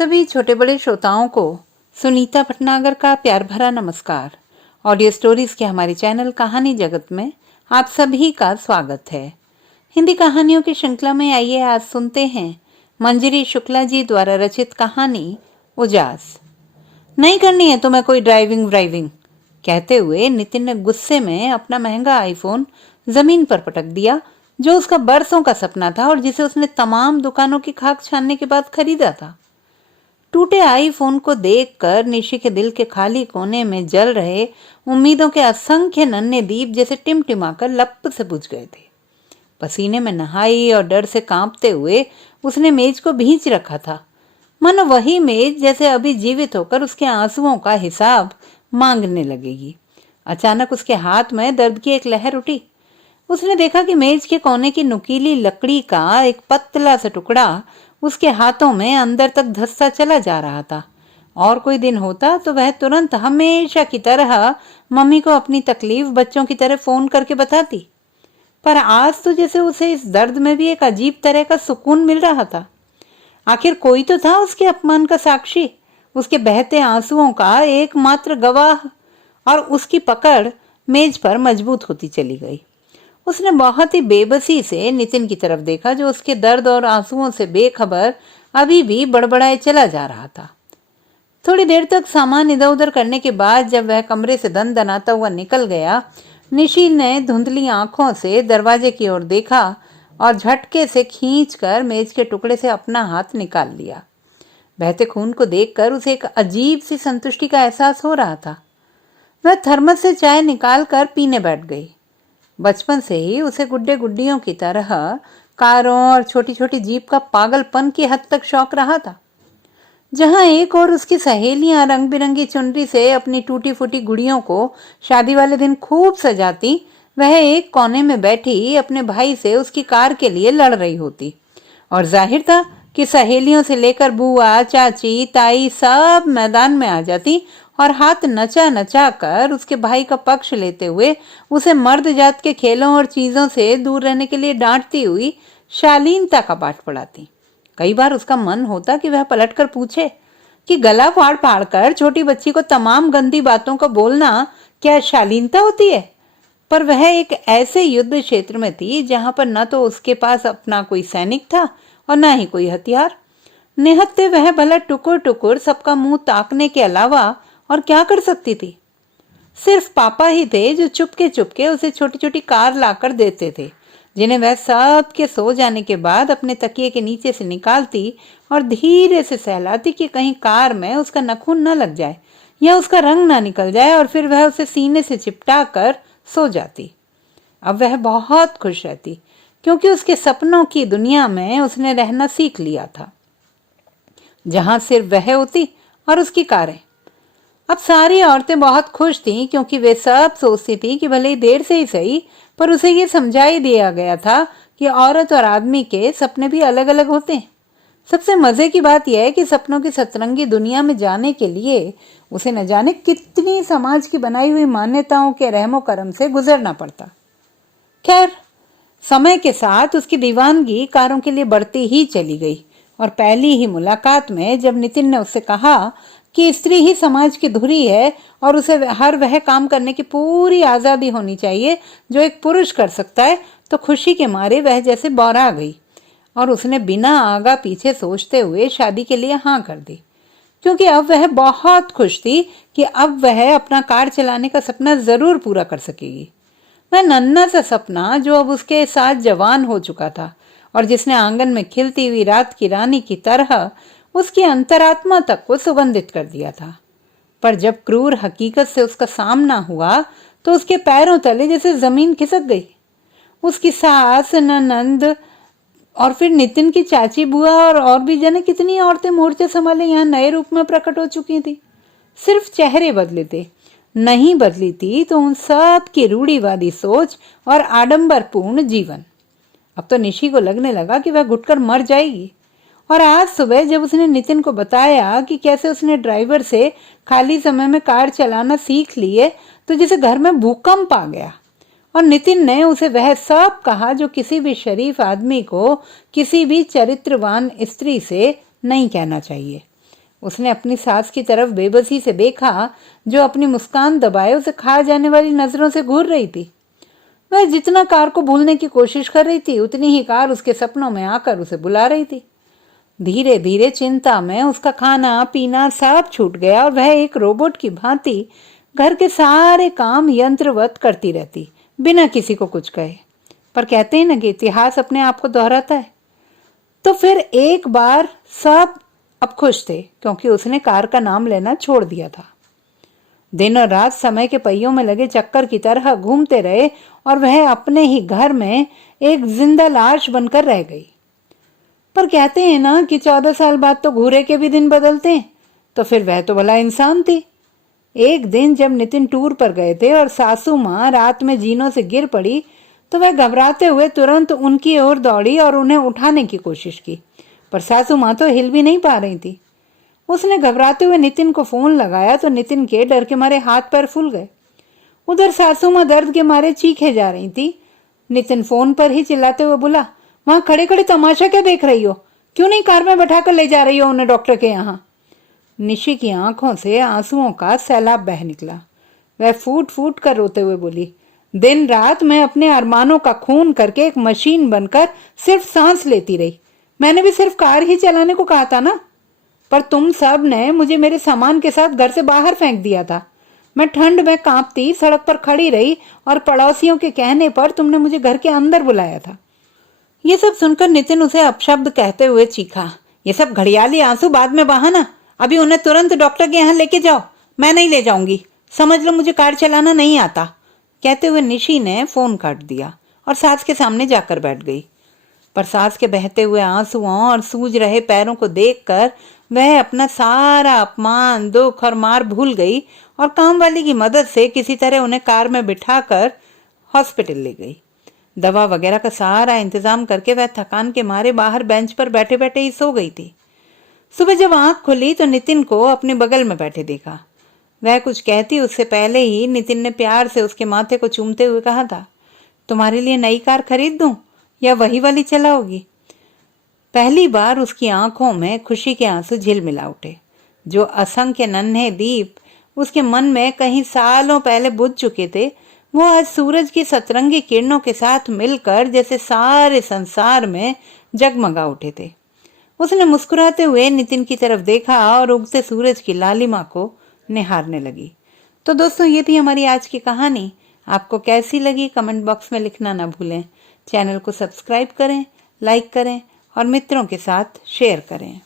सभी छोटे बड़े श्रोताओं को सुनीता भटनागर का प्यार भरा नमस्कार। ऑडियो स्टोरीज के हमारे चैनल कहानी जगत में आप सभी का स्वागत है। हिंदी कहानियों की श्रृंखला में आइए आज सुनते हैं मंजरी शुक्ला जी द्वारा रचित कहानी उजास। नहीं करनी है तुम्हें कोई ड्राइविंग कहते हुए नितिन ने गुस्से में अपना महंगा आईफोन जमीन पर पटक दिया, जो उसका बरसों का सपना था और जिसे उसने तमाम दुकानों की खाक छानने के बाद खरीदा था। टूटे आईफोन को देखकर निशी के दिल के खाली कोने में जल रहे उम्मीदों के असंख्य नन्हे दीप जैसे टिमटिमाकर लप से बुझ गए थे। पसीने में नहाई और डर से कांपते हुए उसने मेज को भींच रखा था, मानो वही मेज जैसे अभी जीवित होकर उसके आंसुओं का हिसाब मांगने लगेगी। अचानक उसके हाथ में दर्द की एक लहर उठी। उसने देखा कि मेज के कोने की नुकीली लकड़ी का एक पतला सा टुकड़ा उसके हाथों में अंदर तक धंसता चला जा रहा था। और कोई दिन होता तो वह तुरंत हमेशा की तरह मम्मी को अपनी तकलीफ बच्चों की तरह फोन करके बताती, पर आज तो जैसे उसे इस दर्द में भी एक अजीब तरह का सुकून मिल रहा था। आखिर कोई तो था उसके अपमान का साक्षी, उसके बहते आंसुओं का एकमात्र गवाह, और उसकी पकड़ मेज पर मजबूत होती चली गई। उसने बहुत ही बेबसी से नितिन की तरफ देखा, जो उसके दर्द और आंसुओं से बेखबर अभी भी बड़बड़ाए चला जा रहा था। थोड़ी देर तक सामान इधर उधर करने के बाद जब वह कमरे से दनदनाता हुआ निकल गया, निशी ने धुंधली आंखों से दरवाजे की ओर देखा और झटके से खींचकर मेज के टुकड़े से अपना हाथ निकाल लिया। बहते खून को देखकर उसे एक अजीब सी संतुष्टि का एहसास हो रहा था। वह थर्मस से चाय निकाल कर पीने बैठ गई। बचपन से ही उसे गुड्डे गुड्डियों की तरह कारों और छोटी छोटी जीप का पागलपन की हद तक शौक रहा था। जहां एक और उसकी सहेलियां रंग बिरंगी चुनरी से अपनी टूटी फूटी गुड़ियों को शादी वाले दिन खूब सजाती, वह एक कोने में बैठी अपने भाई से उसकी कार के लिए लड़ रही होती। और जाहिर था कि सहेलियों से लेकर बुआ, चाची, ताई सब मैदान में आ जाती और हाथ नचा नचा कर उसके भाई का पक्ष लेते हुए उसे मर्द जात के खेलों और चीजों से दूर रहने के लिए डांटती हुई शालीनता का पाठ पढ़ाती। कई बार उसका मन होता कि वह पलटकर पूछे कि गला फाड़ फाड़ कर छोटी बच्ची को तमाम गंदी बातों का बोलना क्या शालीनता होती है। पर वह एक ऐसे युद्ध क्षेत्र में थी जहां पर न तो उसके पास अपना कोई सैनिक था और न ही कोई हथियार। निहत्ते वह भला टुकुर टुकुर सबका मुंह ताकने के अलावा और क्या कर सकती थी। सिर्फ पापा ही थे जो चुपके चुपके उसे छोटी छोटी कार लाकर देते थे, जिन्हें वह सब के सो जाने के बाद अपने तकिए के नीचे से निकालती और धीरे से सहलाती कि कहीं कार में उसका नखून न लग जाए या उसका रंग ना निकल जाए, और फिर वह उसे सीने से चिपटा कर सो जाती। अब वह बहुत खुश रहती क्योंकि उसके सपनों की दुनिया में उसने रहना सीख लिया था, जहां सिर्फ वह होती और उसकी कारें। अब सारी औरतें बहुत खुश थीं क्योंकि वे सब सोचती थी कि भले ही देर से ही सही, पर उसे ये समझा ही दिया गया था कि औरत और आदमी के सपने भी अलग अलग होते हैं। सबसे मजे की बात यह है कि सपनों की सतरंगी दुनिया में जाने के लिए उसे न जाने कितनी समाज की बनाई हुई मान्यताओं के रहमो करम से गुजरना पड़ता। खैर, समय के साथ उसकी दीवानगी कारों के लिए बढ़ती ही चली गई, और पहली ही मुलाकात में जब नितिन ने उससे कहा कि स्त्री ही समाज की धुरी है और उसे हर वह काम करने की पूरी आजादी होनी चाहिए जो एक पुरुष कर सकता है, तो खुशी के मारे वह जैसे बौरा गई और उसने बिना आगा पीछे सोचते हुए शादी के लिए हाँ कर दी। क्योंकि अब वह बहुत खुश थी कि अब वह अपना कार चलाने का सपना जरूर पूरा कर सकेगी। वह नन्हा सा सपना जो अब उसके साथ जवान हो चुका था और जिसने आंगन में खिलती हुई रात की रानी की तरह उसकी अंतरात्मा तक को सुगंधित कर दिया था। पर जब क्रूर हकीकत से उसका सामना हुआ तो उसके पैरों तले जैसे जमीन खिसक गई। उसकी सास, ननंद और फिर नितिन की चाची, बुआ और भी जाने कितनी औरतें मोर्चे संभाले यहाँ नए रूप में प्रकट हो चुकी थी। सिर्फ चेहरे बदले थे, नहीं बदली थी तो उन सब की रूढ़िवादी सोच और आडंबरपूर्ण जीवन। अब तो निशी को लगने लगा कि वह घुटकर मर जाएगी। और आज सुबह जब उसने नितिन को बताया कि कैसे उसने ड्राइवर से खाली समय में कार चलाना सीख लिए, तो जैसे घर में भूकंप आ गया। और नितिन ने उसे वह सब कहा जो किसी भी शरीफ आदमी को किसी भी चरित्रवान स्त्री से नहीं कहना चाहिए। उसने अपनी सास की तरफ बेबसी से देखा, जो अपनी मुस्कान दबाए उसे खा जाने वाली नजरों से घूर रही थी। वह जितना कार को भूलने की कोशिश कर रही थी, उतनी ही कार उसके सपनों में आकर उसे बुला रही थी। धीरे धीरे चिंता में उसका खाना पीना सब छूट गया और वह एक रोबोट की भांति घर के सारे काम यंत्रवत करती रहती, बिना किसी को कुछ कहे। पर कहते हैं ना कि इतिहास अपने आप को दोहराता है। तो फिर एक बार सब अब खुश थे, क्योंकि उसने कार का नाम लेना छोड़ दिया था। दिन और रात समय के पहियों में लगे चक्कर की तरह घूमते रहे और वह अपने ही घर में एक जिंदा लाश बनकर रह गई। पर कहते हैं ना कि 14 साल बाद तो घूरे के भी दिन बदलते हैं, तो फिर वह तो भला इंसान थी। एक दिन जब नितिन टूर पर गए थे और सासू माँ रात में जीनों से गिर पड़ी, तो वह घबराते हुए तुरंत उनकी ओर दौड़ी और उन्हें उठाने की कोशिश की, पर सासू माँ तो हिल भी नहीं पा रही थी। उसने घबराते हुए नितिन को फोन लगाया तो नितिन के डर के मारे हाथ पैर फूल गए। उधर सासू माँ दर्द के मारे चीखे जा रही थी। नितिन फोन पर ही चिल्लाते हुए बोला, वहां खड़े खड़े तमाशा क्या देख रही हो? क्यों नहीं कार में बैठाकर ले जा रही हो उन्हें डॉक्टर के यहाँ? निशी की आंखों से आंसुओं का सैलाब बह निकला। वह फूट फूट कर रोते हुए बोली, दिन रात मैं अपने अरमानों का खून करके एक मशीन बनकर सिर्फ सांस लेती रही। मैंने भी सिर्फ कार ही चलाने को कहा था ना, पर तुम सब ने मुझे मेरे सामान के साथ घर से बाहर फेंक दिया था। मैं ठंड में कांपती सड़क पर खड़ी रही और पड़ोसियों के कहने पर तुमने मुझे घर के अंदर बुलाया था। ये सब सुनकर नितिन उसे अपशब्द कहते हुए चीखा, ये सब घड़ियाली आंसू बाद में बहाना, अभी उन्हें तुरंत डॉक्टर के यहाँ लेके जाओ। मैं नहीं ले जाऊंगी, समझ लो मुझे कार चलाना नहीं आता। कहते हुए निशी ने फोन काट दिया और सास के सामने जाकर बैठ गई। पर सास के बहते हुए आंसुओं और सूज रहे पैरों को देखकर वह अपना सारा अपमान, दुख और मार भूल गई और काम वाली की मदद से किसी तरह उन्हें कार में बिठाकर हॉस्पिटल ले गई। दवा वगैरह का सारा इंतजाम करके वह थकान के मारे बाहर बेंच पर बैठे बैठे ही सो गई थी। सुबह जब आंख खुली तो नितिन को अपने बगल में बैठे देखा। वह कुछ कहती उससे पहले ही नितिन ने प्यार से उसके माथे को चूमते हुए कहा था, तुम्हारे लिए नई कार खरीद दूं या वही वाली चलाओगी? पहली बार उसकी आंखों में खुशी के आंसू झिलमिला उठे। जो असंख्य नन्हे दीप उसके मन में कहीं सालों पहले बुझ चुके थे, वो आज सूरज की सतरंगी किरणों के साथ मिलकर जैसे सारे संसार में जगमगा उठे थे। उसने मुस्कुराते हुए नितिन की तरफ देखा और उगते सूरज की लालिमा को निहारने लगी। तो दोस्तों, ये थी हमारी आज की कहानी। आपको कैसी लगी कमेंट बॉक्स में लिखना ना भूलें। चैनल को सब्सक्राइब करें, लाइक करें और मित्रों के साथ शेयर करें।